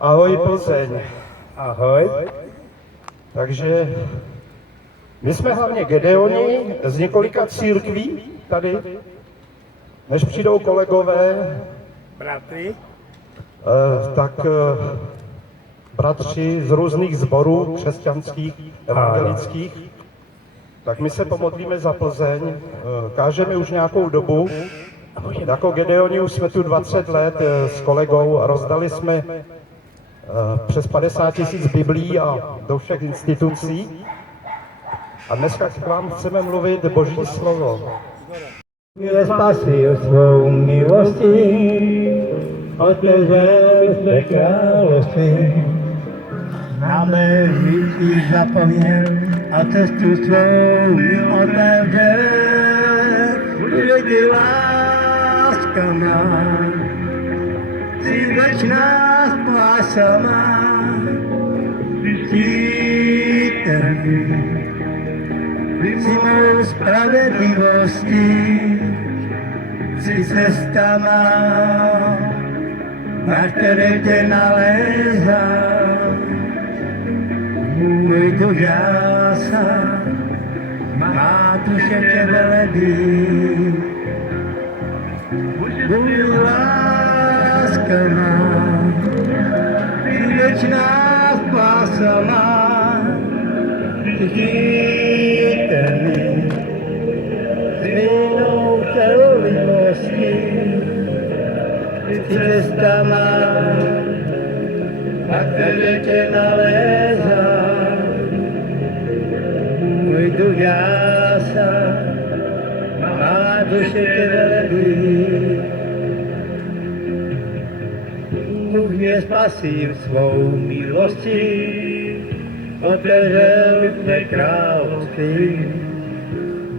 Ahoj Plzeň. Ahoj. Takže my jsme hlavně Gedeoni z několika církví tady, než přijdou kolegové, Bratry. tak bratři z různých sborů křesťanských, evangelických, tak my se pomodlíme za Plzeň, kážeme už nějakou dobu. Jako Gedeoni už jsme tu 20 let s kolegou a rozdali jsme přes 50 000 biblí a do všech institucí. A dneska k vám chceme mluvit Boží slovo. Mě spasil svou milostí, otevřel své království. Na mé říši zapomněl a cestu svou mi otevřel. Vždy láska má, si večná spása má. Přijďte mi, si mou spravedlivostí, si cesta má, na které tě nalézám. Můj duch jásá, má duše tě velebí. Můj láska má, si věčná spása má. Přijďte mi, s vinou trpělivostí, si cesta má, na které tě nalézám. Můj duch jásá, má duše tě velebí. Bůh mě spasil svou milostí, otevřel své království.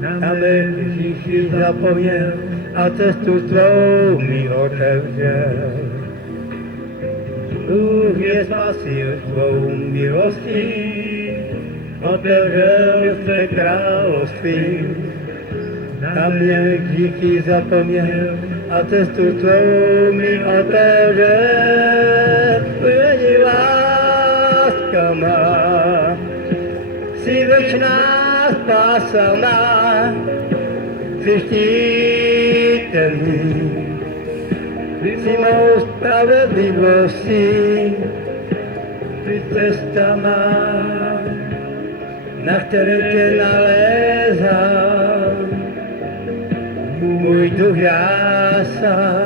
Na mé hříchy zapomněl a cestu svou mi otevřel. Bůh mě spasil svou milostí, otevřel své království. Na mě hříchy zapomněl a cestu svou mi otevřel. Není láska má, si večná spása má. Přijďte mi, si mou spravedlivostí, si cesta má, na které tě nalézám. Můj duch jásá,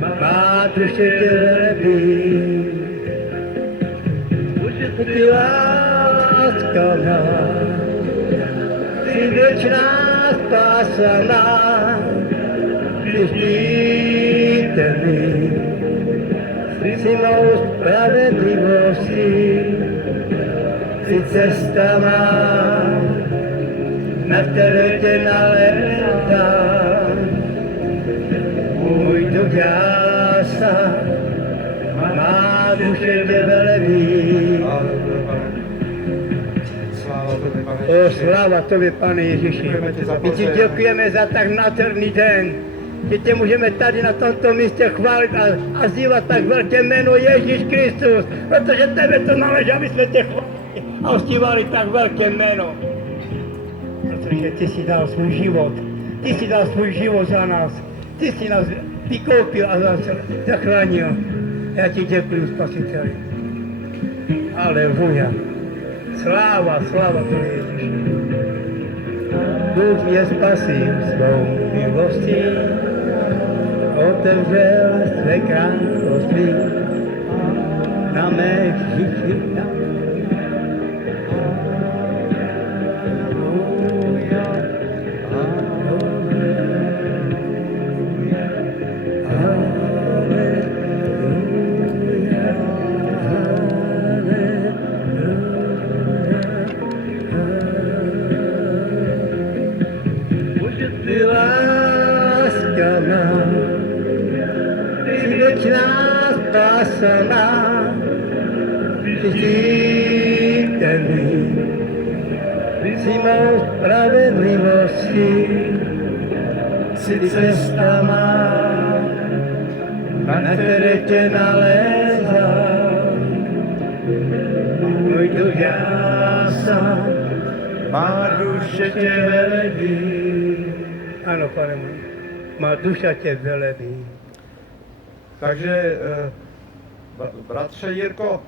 má duše tě velebí. Ty láska má, si věčná spása má. Přijďte mi, si mou spravedlivostí, si cesta má, na které tě nalézám. Můj duch jásá, má duše tě velebí. O, sláva tobě, Pane Ježíši. My ti děkujeme za tak nádherný den, že tě můžeme tady na tomto místě chválit a zývat tak velké jméno Ježíš Kristus, protože tebe to náleží, aby jsme tě chválili a uctívali tak velké jméno. Protože ty jsi dal svůj život, ty jsi dal svůj život za nás, ty jsi nás vykoupil a zachránil. Já ti děkuji, Spasiteli. Aleluja. Sláva, sláva pro Ježíši. Bůh mě spasil svou milostí, otevřel své království. Na mé hříchy ty láska má, si věčná spása má. Přijďte mi, si mou spravedlivostí, si cesta má, na které tě nalézám. krása, má duše tě velebí. Áno, pane môj, má duša tě velebí. Takže, bratře Jirko,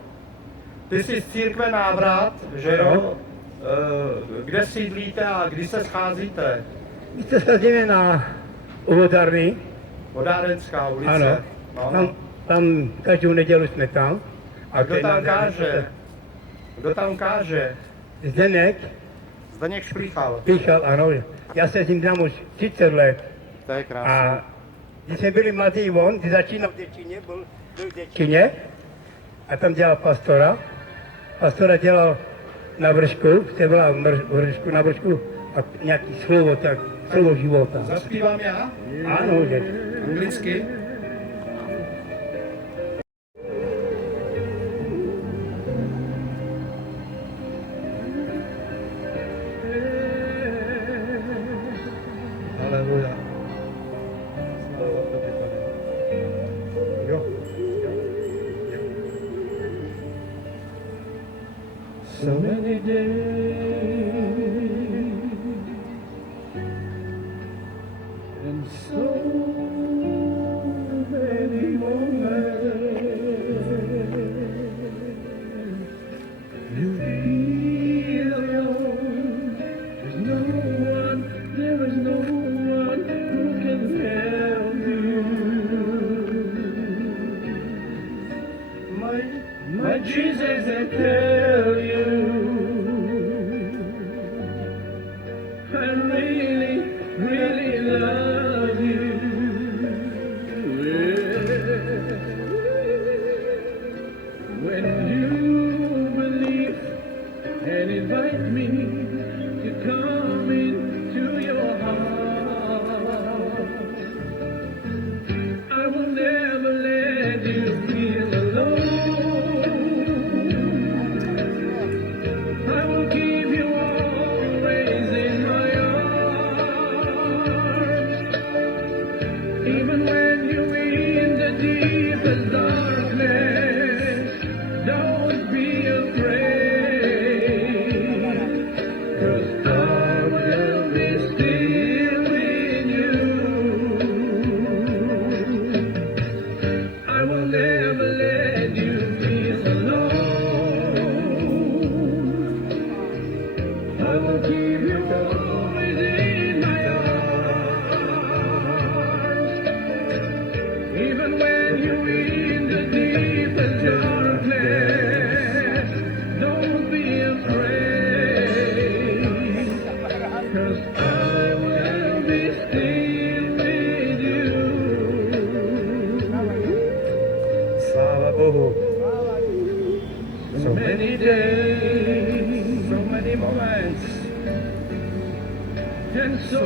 ty jsi z církve Návrat, že jo? Kde sídlíte a kdy se scházíte? My se scházíme na Vodárny, Vodárenská ulice. ano, No. tam každou nedělu jsme tam. A kdo to je tam nádherné. káže? Kdo tam káže? Zdeněk Zdeněk Šplíchal. píšel, ano, já se s ním znám už 30 let. To je krásné. A když jsme byli mladí, on, když začínal v Děčíně, byl v Děčíně a tam dělal pastora. Pastora dělal na vršku, se byla vršku, na vršku a nějaký slovo, tak slovo života. Zaspívám já? Ano, že. Anglicky? Aleluja. Sláva tobě, Pane. Jo. So many days and so many moments you feel alone. There is no one who can help you. My Jesus, I tell you, I really, really love you. When you believe and invite me to come into your heart, I will never let you feel alone. I will keep you always in my arms, even when you're in the deepest darkness. Don't be afraid, 'cause I will be still with you. I will never let you feel alone. I will keep you always in my arms, even when you're in the deepest darkness. Don't be afraid, 'cause I will be still with you. Sláva Bohu. So many days, so many moments, And so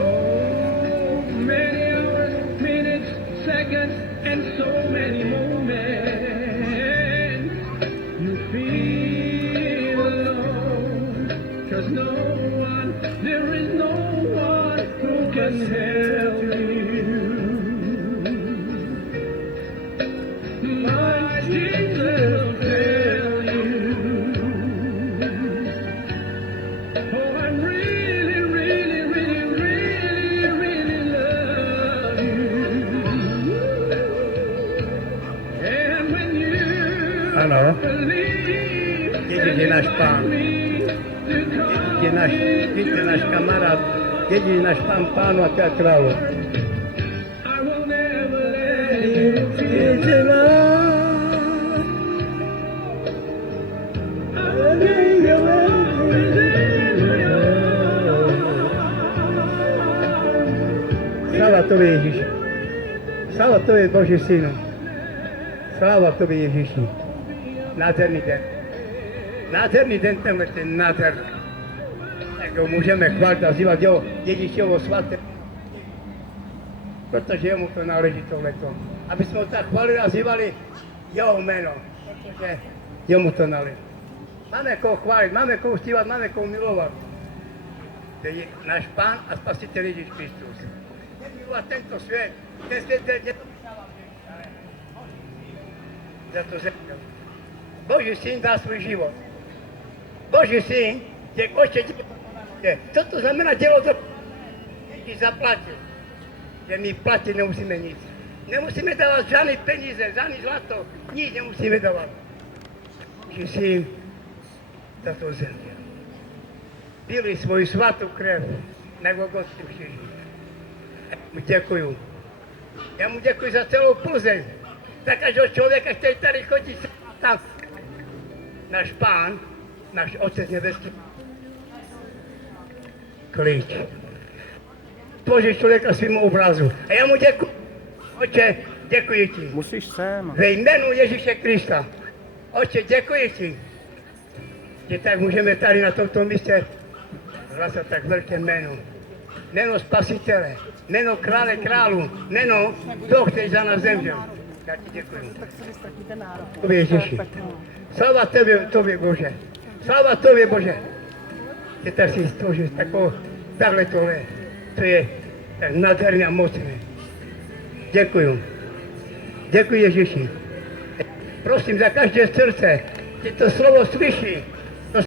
many hours, minutes, seconds, and so many moments you feel alone. 'Cause no one, there is no one who can help you. My Jesus will tell you. Oh, I'm really, really, really, really, really love you. And when you Ano. believe Ježíš je náš Pán. Ježíš je náš kamarád. Ježíš je náš Pán, Pánu a kráľu. I will never let you feel Sláva Tobě, Ježíši. Sláva Tobě, Boží Synu. Sláva Tobě, Ježíši. Nádherný den. Nádherný den, tenhle ten nádherný. Tak ho můžeme chválit a vzývat jeho Ježíšovo svaté. Protože jemu to náleží tohleto. Aby jsme ho tak chválili a vzývali jeho jméno. Protože jemu to náleží. Máme koho chválit, máme koho uctívat, máme koho milovat. To je náš Pán a Spasitel Ježíš Kristus. Nemilovat tento svět. Ten svět nepřišel za to zemřel. Boží syn dal svůj život. Boží syn, jak Otče, co to znamená dělo to? Ti zaplatil. Že my platit nemusíme nic. Nemusíme dávat žádné peníze, žádný zlato, nic nemusíme dávat. Boží syn za to zemřel. Pili svoji svatou krev na Golgotě kříži. Já mu děkuju. Já mu děkuji za celou Plzeň. Za každého člověka, který tady chodí tam. Náš Pán, náš Otec nebeský. Klíč. Tvoříš člověka svým obrazu. A já mu děkuji. Otče, děkuji ti. Musíš sem. Ve jménu Ježíše Krista. Otče, děkuji ti. Že tak můžeme tady na tomto místě hlasat tak velké jméno. Jméno Spasitele, jméno Krále králů, jméno toho, který za nás zemřel. Já ti děkuji. Tobě Ježíši. Sláva tobě Bože. Sláva tobě Bože. Že tak si stvoříš takhle tohle. To je tak nádherné a mocné. Děkuji. Děkuji Ježíši. Prosím za každé srdce, že to slovo slyší